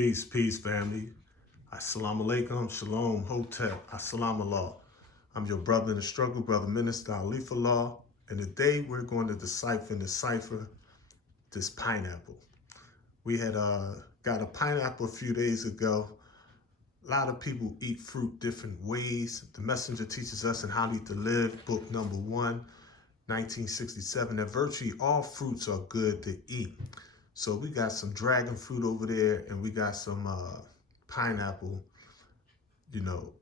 Peace, family. Assalamu alaikum, shalom, hotep, assalamu Allah. I'm your brother in the struggle, brother minister, Alifullah. And today we're going to decipher this pineapple. We had got a pineapple a few days ago. A lot of people eat fruit different ways. The Messenger teaches us in How to Live, book number 1, 1967, that virtually all fruits are good to eat. So we got some dragon fruit over there, and we got some pineapple. You know,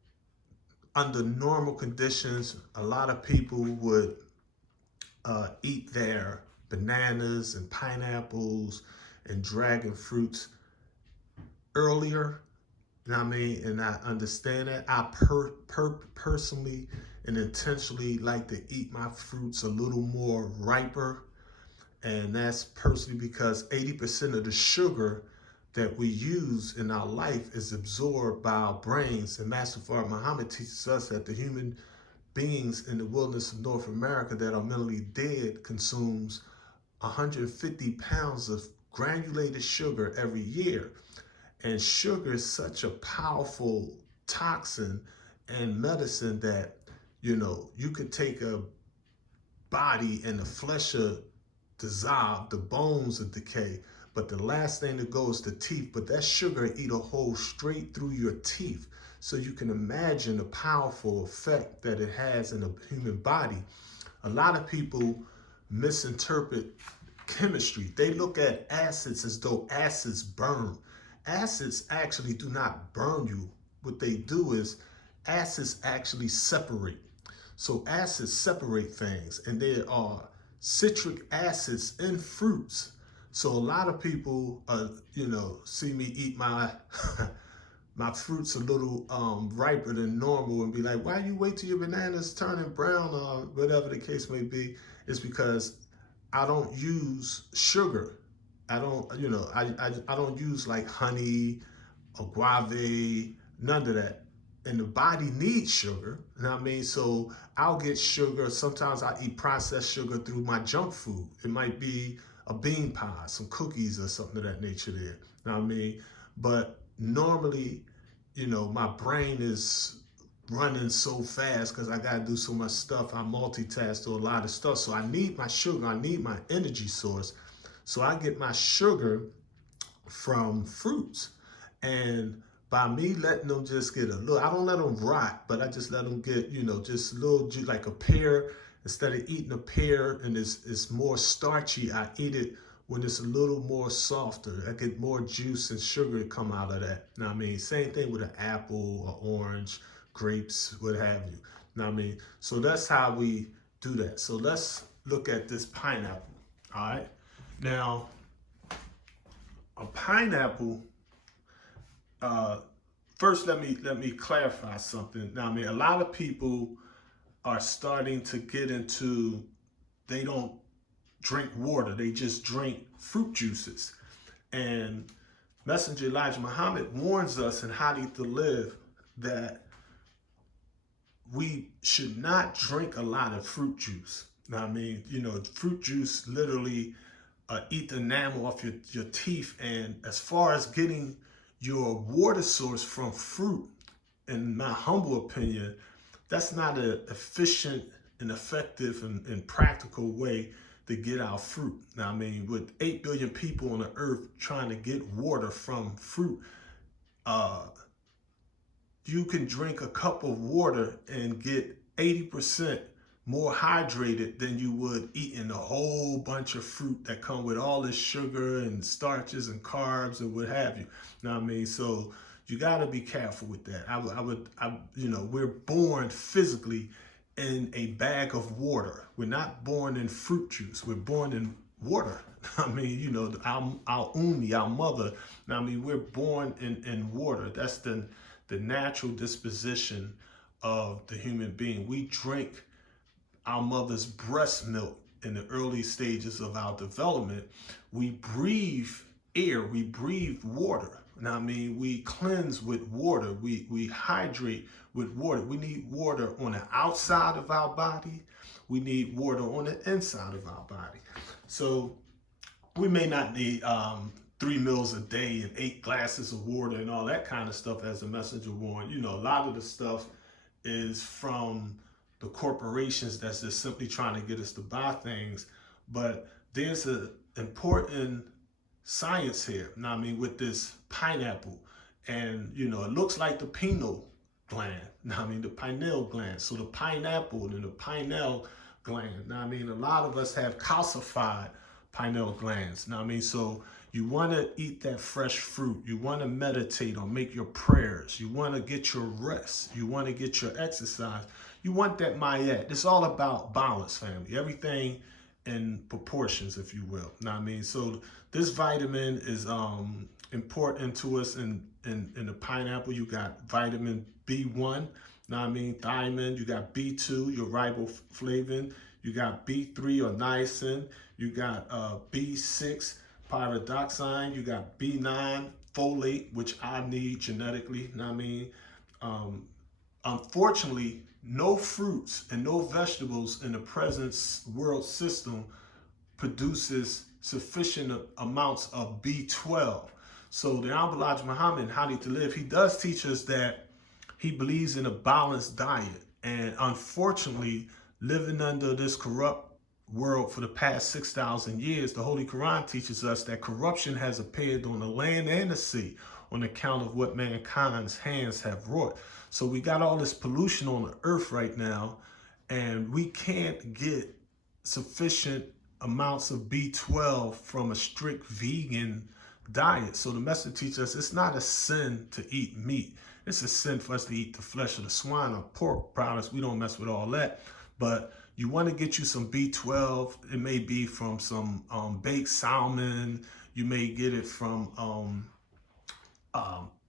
under normal conditions, a lot of people would eat their bananas and pineapples and dragon fruits earlier. You know what I mean? And I understand that. I personally and intentionally like to eat my fruits a little more riper. And that's personally because 80% of the sugar that we use in our life is absorbed by our brains. And Master Fard Muhammad teaches us that the human beings in the wilderness of North America that are mentally dead consumes 150 pounds of granulated sugar every year. And sugar is such a powerful toxin and medicine that, you could take a body and the flesh of dissolve, the bones of decay, but the last thing that goes to teeth. But that sugar eat a hole straight through your teeth. So you can imagine the powerful effect that it has in a human body. A lot of people misinterpret chemistry. They look at acids as though acids burn. Acids actually do not burn you. What they do is acids actually separate. So acids separate things, and there are citric acids in fruits. So a lot of people, see me eat my my fruits a little riper than normal and be like, why you wait till your bananas turning brown or whatever the case may be? It's because I don't use sugar. I don't, I don't use like honey or guave, none of that. And the body needs sugar, you know what I mean? So I'll get sugar. Sometimes I eat processed sugar through my junk food. It might be a bean pie, some cookies or something of that nature there, you know what I mean? But normally, my brain is running so fast because I got to do so much stuff. I multitask to a lot of stuff. So I need my sugar. I need my energy source. So I get my sugar from fruits. And by me letting them just get a little, I don't let them rot, but I just let them get, just a little, like a pear. Instead of eating a pear and it's more starchy, I eat it when it's a little more softer. I get more juice and sugar come out of that. Now, I mean, same thing with an apple or orange, grapes, what have you. Now, I mean, so that's how we do that. So let's look at this pineapple. All right. Now, a pineapple. First, let me clarify something. Now, I mean, a lot of people are starting to get into, they don't drink water, they just drink fruit juices. And Messenger Elijah Muhammad warns us in How to Live that we should not drink a lot of fruit juice. Now, I mean, fruit juice literally eat the enamel off your teeth. And as far as getting your water source from fruit, in my humble opinion, that's not an efficient and effective and practical way to get our fruit. Now, I mean, with 8 billion people on the earth trying to get water from fruit, you can drink a cup of water and get 80% more hydrated than you would eating a whole bunch of fruit that come with all this sugar and starches and carbs and what have you. Now, I mean, so you got to be careful with that. We're born physically in a bag of water. We're not born in fruit juice. We're born in water. I mean, our uni, our mother. Now, I mean, we're born in water. That's the natural disposition of the human being. We drink our mother's breast milk in the early stages of our development. We breathe air, we breathe water. Now, I mean, we cleanse with water, we hydrate with water. We need water on the outside of our body. We need water on the inside of our body. So we may not need 3 meals a day and 8 glasses of water and all that kind of stuff, as the messenger warned. You know, a lot of the stuff is from the corporations that's just simply trying to get us to buy things. But there's an important science here. Now, I mean, with this pineapple, and you know, it looks like the pineal gland. Now, I mean, the pineal gland. So the pineapple and the pineal gland. Now, I mean, a lot of us have calcified pineal glands. Now, I mean, so you want to eat that fresh fruit. You want to meditate or make your prayers. You want to get your rest. You want to get your exercise. You want that mayat. It's all about balance, family. Everything in proportions, if you will. Now, I mean, so this vitamin is important to us in the pineapple. You got vitamin B1. Now, I mean, thiamine. You got B2, your riboflavin. You got B3 or niacin. You got B6, pyridoxine. You got B9, folate, which I need genetically. Now, I mean, unfortunately, no fruits and no vegetables in the present world system produces sufficient amounts of B12. So the Honorable Muhammad, How to Live, he does teach us that he believes in a balanced diet. And unfortunately, living under this corrupt world for the past 6,000 years, the Holy Quran teaches us that corruption has appeared on the land and the sea on account of what mankind's hands have wrought. So we got all this pollution on the earth right now, and we can't get sufficient amounts of B12 from a strict vegan diet. So the message teaches us it's not a sin to eat meat. It's a sin for us to eat the flesh of the swine or pork products. We don't mess with all that. But you want to get you some B12. It may be from some baked salmon. You may get it from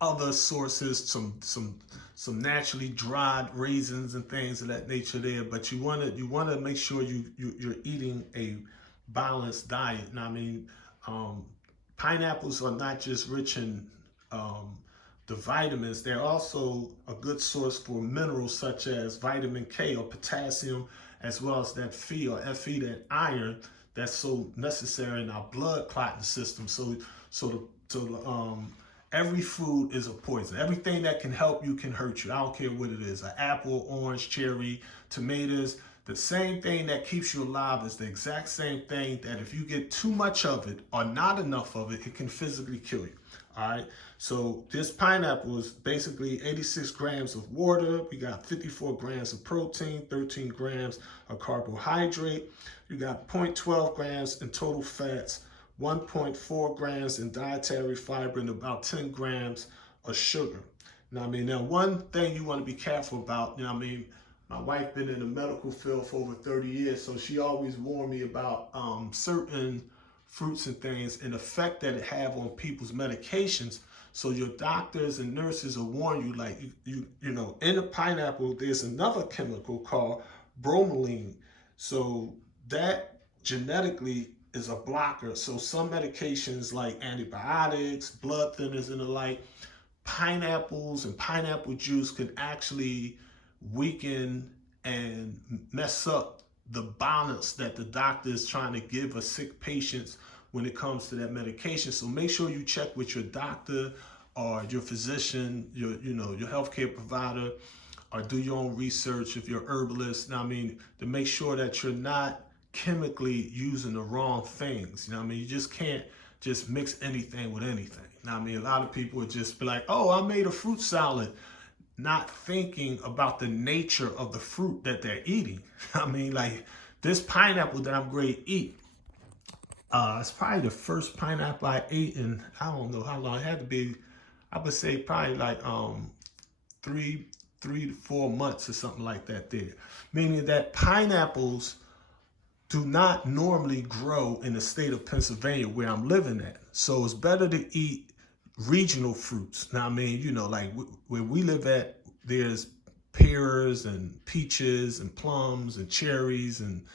other sources, some naturally dried raisins and things of that nature there. But you want to make sure you're eating a balanced diet. Now, I mean, pineapples are not just rich in the vitamins, they're also a good source for minerals such as vitamin K or potassium, as well as that Fe or Fe, that iron that's so necessary in our blood clotting system. So every food is a poison. Everything that can help you can hurt you. I don't care what it is, an apple, orange, cherry, tomatoes. The same thing that keeps you alive is the exact same thing that if you get too much of it or not enough of it, it can physically kill you. All right. So this pineapple is basically 86 grams of water. We got 54 grams of protein, 13 grams of carbohydrate. You got 0.12 grams in total fats, 1.4 grams in dietary fiber, and about 10 grams of sugar. Now, I mean, now one thing you want to be careful about, you know, I mean, my wife been in the medical field for over 30 years, so she always warned me about certain fruits and things and the effect that it have on people's medications. So your doctors and nurses will warn you, like, you know, in the pineapple, there's another chemical called bromelain. So that genetically is a blocker. So some medications like antibiotics, blood thinners and the like, pineapples and pineapple juice can actually weaken and mess up the balance that the doctor is trying to give a sick patient when it comes to that medication. So make sure you check with your doctor or your physician, your healthcare provider, or do your own research if you're herbalist. Now, I mean, to make sure that you're not chemically using the wrong things. You know what I mean? You just can't just mix anything with anything. Now, I mean, a lot of people would just be like, oh, I made a fruit salad, not thinking about the nature of the fruit that they're eating. I mean, like this pineapple that I'm going to eat, it's probably the first pineapple I ate in, I don't know how long. It had to be, I would say probably like 3 to 4 months or something like that there. Meaning that pineapples do not normally grow in the state of Pennsylvania where I'm living at. So it's better to eat regional fruits. Now, I mean, you know, like where we live at, there's pears and peaches and plums and cherries and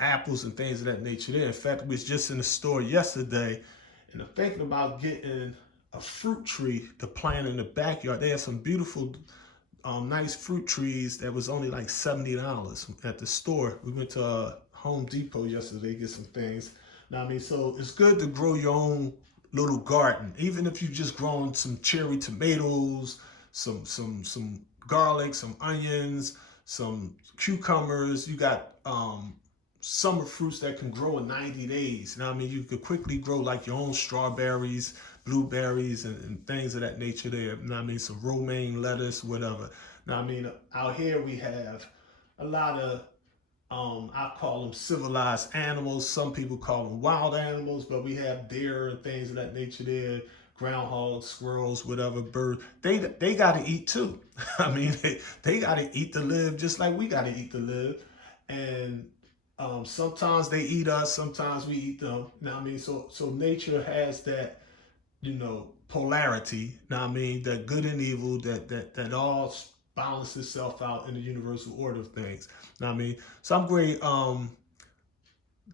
apples and things of that nature there. In fact, we was just in the store yesterday and I'm thinking about getting a fruit tree to plant in the backyard. They have some beautiful, nice fruit trees that was only like $70 at the store. We went to Home Depot yesterday to get some things. Now, I mean, so it's good to grow your own little garden. Even if you just growing some cherry tomatoes, some garlic, some onions, some cucumbers. You got summer fruits that can grow in 90 days. Now, I mean, you could quickly grow like your own strawberries, blueberries, and things of that nature there. Now, I mean, some romaine lettuce, whatever. Now, I mean, out here we have a lot of, I call them civilized animals. Some people call them wild animals, but we have deer and things of that nature there. Groundhogs, squirrels, whatever, birds. They got to eat too. I mean, they got to eat to live just like we got to eat to live. And sometimes they eat us, sometimes we eat them. Now, I mean, so nature has that, polarity. Now, I mean, that good and evil, that all balance itself out in the universal order of things. Now, I mean, so I'm great.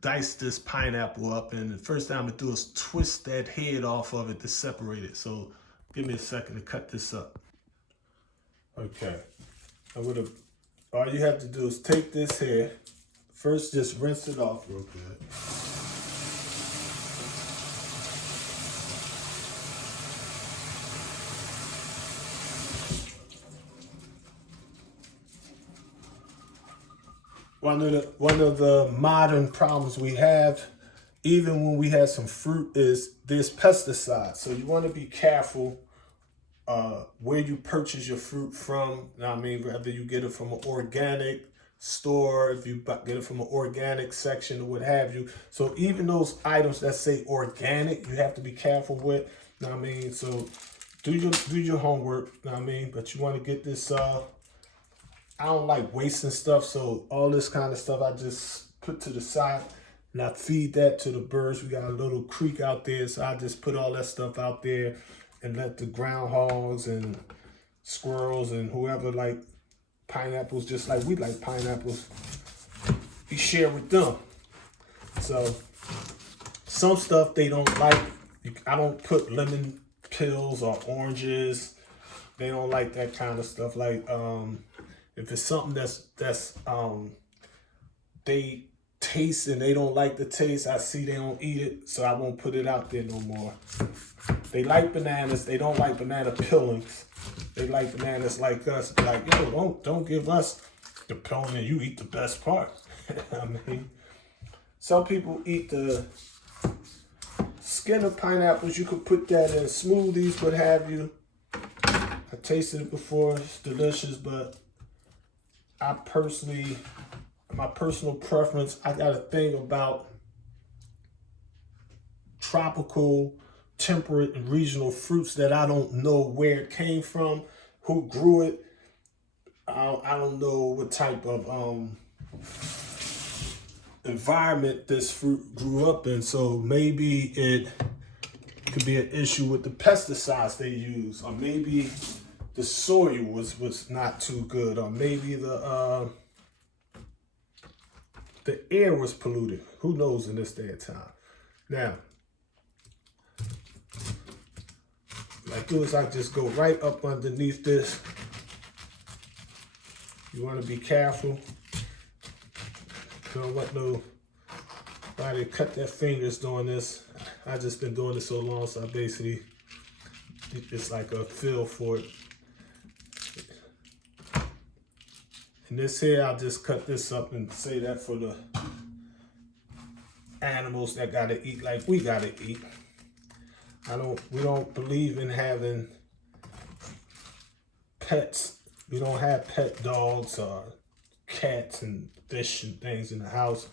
Dice this pineapple up, and the first thing I'm gonna do is twist that head off of it to separate it. So give me a second to cut this up. Okay, all you have to do is take this head. First, just rinse it off real good. One of the modern problems we have, even when we have some fruit, is there's pesticides. So you want to be careful where you purchase your fruit from. I mean, whether you get it from an organic store, if you get it from an organic section or what have you. So even those items that say organic, you have to be careful with. I mean, so do your homework. I mean, but you want to get this. I don't like wasting stuff, so all this kind of stuff I just put to the side, and I feed that to the birds. We got a little creek out there, so I just put all that stuff out there and let the groundhogs and squirrels and whoever like pineapples, just like we like pineapples, we share with them. So some stuff they don't like. I don't put lemon pills or oranges. They don't like that kind of stuff. Like if it's something that's they taste and they don't like the taste, I see they don't eat it, so I won't put it out there no more. They like bananas. They don't like banana peelings. They like bananas like us. Like, yo, don't give us the peeling and you eat the best part. I mean, some people eat the skin of pineapples. You could put that in smoothies, what have you. I tasted it before. It's delicious, but my personal preference, I got a thing about tropical, temperate, and regional fruits that I don't know where it came from, who grew it. I don't know what type of environment this fruit grew up in. So maybe it could be an issue with the pesticides they use, or maybe the soil was not too good, or maybe the air was polluted. Who knows in this day and time? Now, what I do is I just go right up underneath this. You want to be careful. You don't want nobody to cut their fingers doing this. I just been doing this so long, so I basically, it's like a feel for it. And this here, I'll just cut this up and say that for the animals that gotta eat like we gotta eat. We don't believe in having pets. We don't have pet dogs or cats and fish and things in the house.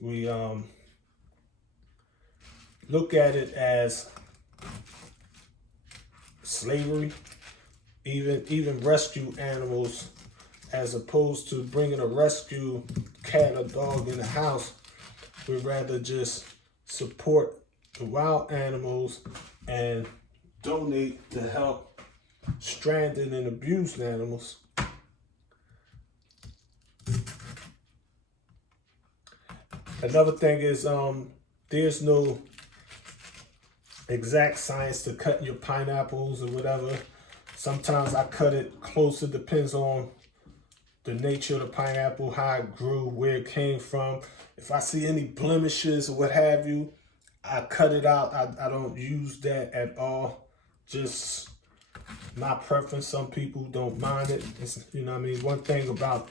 We look at it as slavery, even rescue animals, as opposed to bringing a rescue cat or dog in the house. We'd rather just support the wild animals and donate to help stranded and abused animals. Another thing is there's no exact science to cutting your pineapples or whatever. Sometimes I cut it closer, depends on the nature of the pineapple, how it grew, where it came from. If I see any blemishes or what have you, I cut it out. I don't use that at all. Just my preference. Some people don't mind it. It's, you know what I mean? One thing about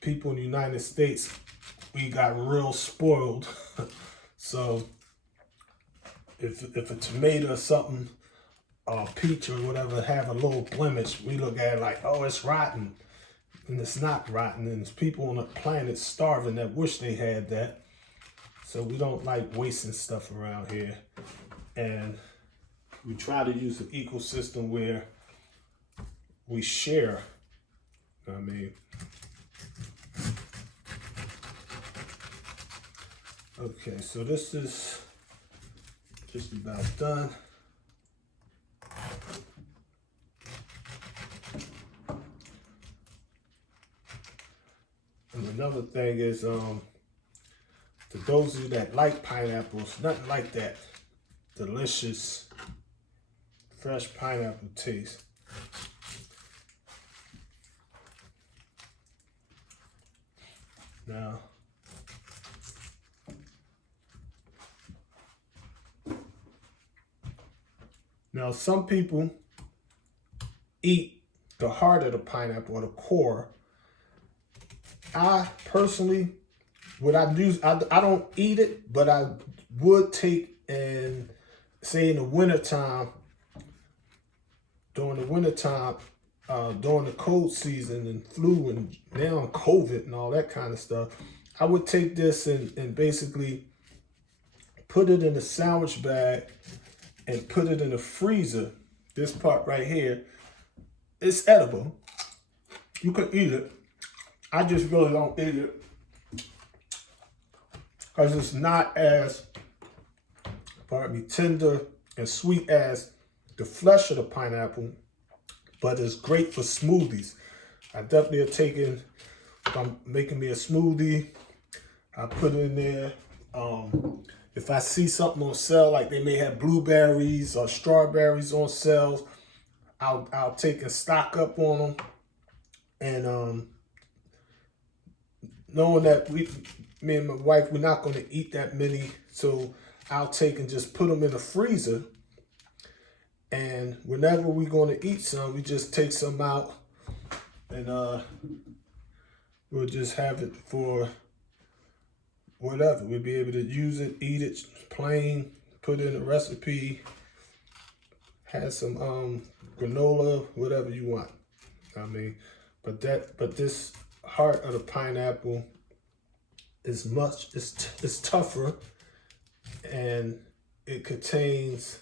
people in the United States, we got real spoiled. So if a tomato or something, or peach or whatever, have a little blemish, we look at it like, oh, it's rotten. And it's not rotten. And there's people on the planet starving that wish they had that. So we don't like wasting stuff around here. And we try to use an ecosystem where we share. You know what I mean? Okay, so this is just about done. And another thing is, to those of you that like pineapples, nothing like that delicious fresh pineapple taste. Now some people eat the heart of the pineapple or the core. I personally, what I do, I don't eat it, but I would take and say in the wintertime, during the cold season and flu and now COVID and all that kind of stuff, I would take this and basically put it in a sandwich bag and put it in the freezer. This part right here, it's edible. You can eat it. I just really don't eat it because it's not as, pardon me, tender and sweet as the flesh of the pineapple, but it's great for smoothies. I definitely have taken, if I'm making me a smoothie, I put it in there. If I see something on sale, like they may have blueberries or strawberries on sale, I'll take and stock up on them. And knowing that me and my wife, we're not going to eat that many, so I'll take and just put them in the freezer. And whenever we're going to eat some, we just take some out and we'll just have it for whatever. We'll be able to use it, eat it plain, put it in a recipe, have some granola, whatever you want. I mean, but this heart of the pineapple is it's tougher, and it contains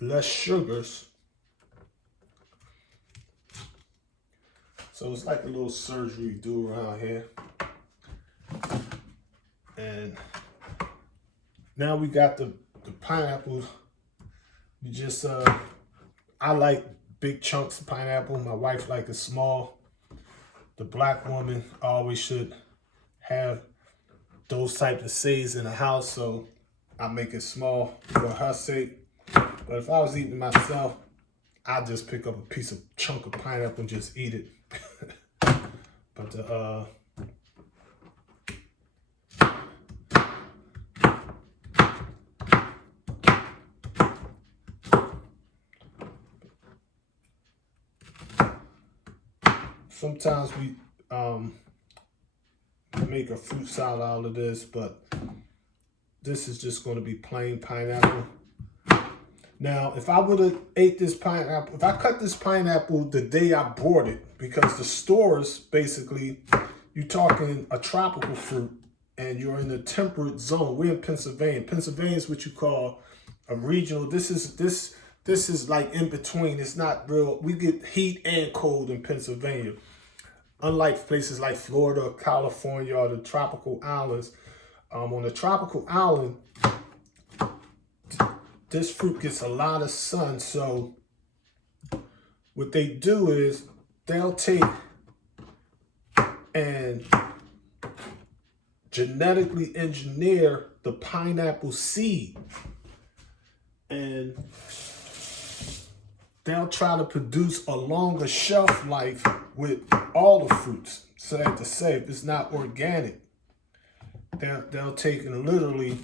less sugars. So it's like a little surgery you do around here. And now we got the pineapples. We just, I like big chunks of pineapple. My wife likes it small. The black woman always should have those types of seeds in the house, so I make it small for her sake. But if I was eating myself, I'd just pick up a chunk of pineapple and just eat it. But sometimes we make a fruit salad out of this, but this is just going to be plain pineapple. Now, if I would have ate this pineapple, if I cut this pineapple the day I bought it, because the stores, basically, you're talking a tropical fruit and you're in the temperate zone. We're in Pennsylvania. Pennsylvania is what you call a regional. This is like in between. It's not real. We get heat and cold in Pennsylvania. Unlike places like Florida, California, or the tropical islands. On the tropical island, this fruit gets a lot of sun. So what they do is they'll take and genetically engineer the pineapple seed. And they'll try to produce a longer shelf life with all the fruits. So that to say, if it's not organic, they'll take and literally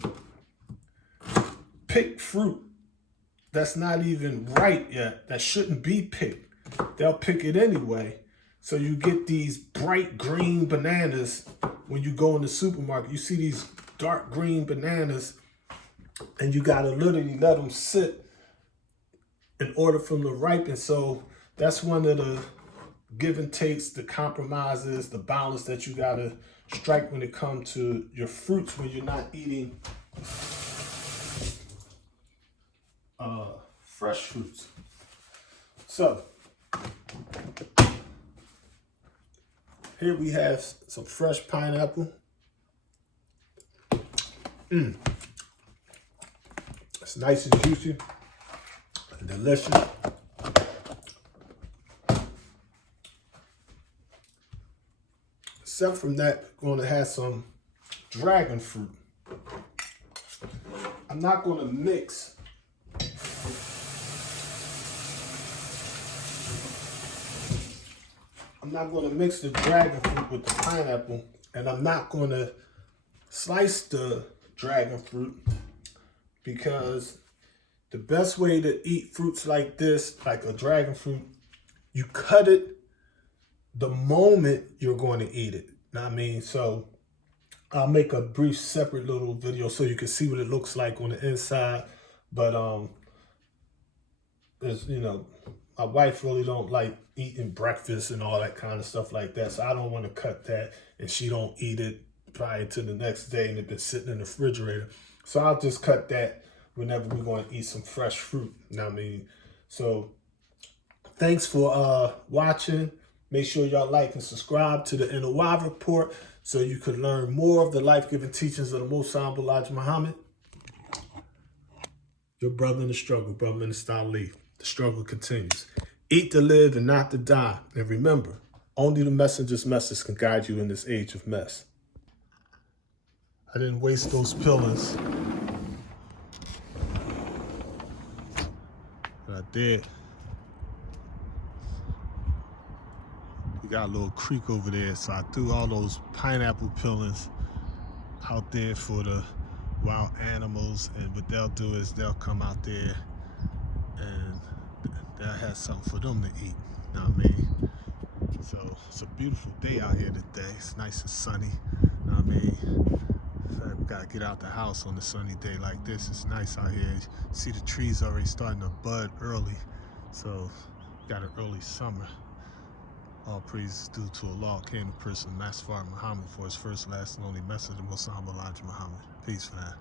pick fruit that's not even ripe yet, that shouldn't be picked. They'll pick it anyway. So you get these bright green bananas when you go in the supermarket. You see these dark green bananas, and you gotta literally let them sit in order for them to ripen. So that's one of the give and takes, the compromises, the balance that you gotta strike when it comes to your fruits when you're not eating fresh fruits. So here we have some fresh pineapple. It's nice and juicy and delicious. Except from that, we're going to have some dragon fruit. I'm not going to mix the dragon fruit with the pineapple, and I'm not going to slice the dragon fruit, because the best way to eat fruits like this, like a dragon fruit, you cut it the moment you're going to eat it. Know what I mean? So I'll make a brief separate little video so you can see what it looks like on the inside. But there's, you know, my wife really don't like eating breakfast and all that kind of stuff like that. So I don't want to cut that, and she don't eat it prior to the next day, and it's been sitting in the refrigerator. So I'll just cut that whenever we're going to eat some fresh fruit. You know what I mean? So thanks for watching. Make sure y'all like and subscribe to the Noireport so you can learn more of the life-giving teachings of the Most Honorable Elijah Muhammad. Your brother in the struggle, Brother Minister Ali. The struggle continues. Eat to live and not to die. And remember, only the messenger's message can guide you in this age of mess. I didn't waste those pillars. But I did. We got a little creek over there, so I threw all those pineapple peelings out there for the wild animals, and what they'll do is they'll come out there and they'll have something for them to eat. You know what I mean? So it's a beautiful day out here today. It's nice and sunny. You know what I mean? So we gotta get out the house on a sunny day like this. It's nice out here. You see the trees already starting to bud early, so we got an early summer. All praise is due to Allah, came the person, Master Muhammad, for his first, last, and only message, the Most Honorable Elijah Muhammad. Peace, man.